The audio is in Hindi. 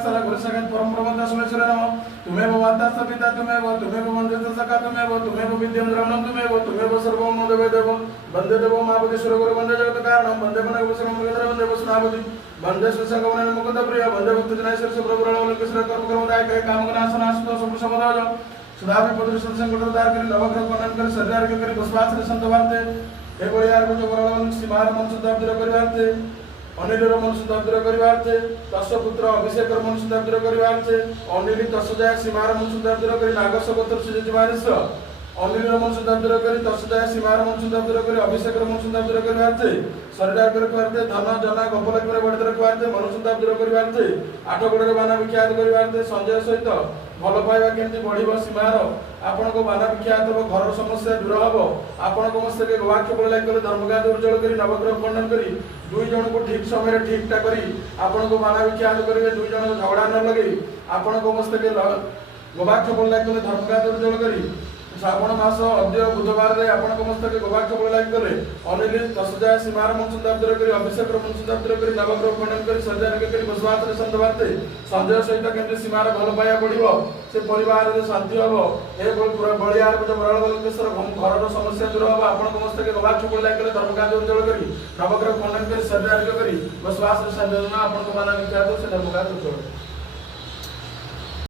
सारा गुरु सगत परम प्रबंध सुमेश्वर नमः तुम्हें भवंतः पिता तुम्हें वंदित सखा तुम्हें विद्यं द्रवणं तुम्हें सर्वं देव देव वंदे देव महाबुद्धेश्वर गुरु वंदे जगत कारणं वंदे मनोभूषणं मृगधर वंदे वसुनापति वंदे सुसंगमनं मुकुंद प्रिय वंदे भक्तजनाय सर्व प्रभुरलोकेश्वर कर्म कर्मदायक कामगुणासनासुतो सुप्रसमदाय सुधाभि पदुर संसंकट उद्धार करि नवग्रह वर्णन करि शरीर आरोग्य करि पुष्पाश्रय संत वार्ते हे बलियार जो वरळवन सीमार मन शुद्धाब्दर करिवार्ते अनिल मन शुद्धाब्दर करिवार्ते तस पुत्र अभिषेक मन शुद्धाब्दर करिवार्ते अनिल तस जाय सीमार मन शुद्धाब्दर करि नागस गोत्र से जिमारिस अनिल मन शुद्धाब्दर करि तस जाय सीमार मन शुद्धाब्दर करि अभिषेक मन शुद्धाब्दर करिवार्ते शरीर आरोग्य करिवार्ते धन जना गोपल करे बडतर करिवार्ते मन शुद्धाब्दर करिवार्ते आठ गोडरे बाना विख्यात करिवार्ते संजय सहित भल पाइबा केमती बढ़िबो सीमार आपण को बाना विख्यात हो घर समस्या दूर हबो आपण को मस्त के वाक्य बोल लाग करे धर्मगाद उज्जवल करी नवग्रह खंडन करी दुई जन को ठीक समय रे ठीक टा करी आपण को बाना विख्यात करिवे दुई जन झगड़ा न लगे आपण को मस्त के वाक्य बोल लाग करे धर्मगाद उज्जवल करी श्रावण मास अद्य बुधवार रे आपण को मस्त के वाक्य बोल लाग करे अनिल तसजाय सीमार मन सुंदर करी अभिषेक मन सुंदर करी नवग्रह खंडन करी सजा करी बसवात संत वार्ते संजय सहित केमती सीमार भल पाइया पड़िबो से परिवार रे शांति हबो ए पूरा बलियार जो बरळबलकेश्वर घर समस्या दूर हबो आपण को मस्त के वाक्य बोल लाग करे धर्मगाद उज्जवल करी नवग्रह खंडन करी सजा करी बसवास संजय आपण को माना विख्यात से धर्मगाद उज्जवल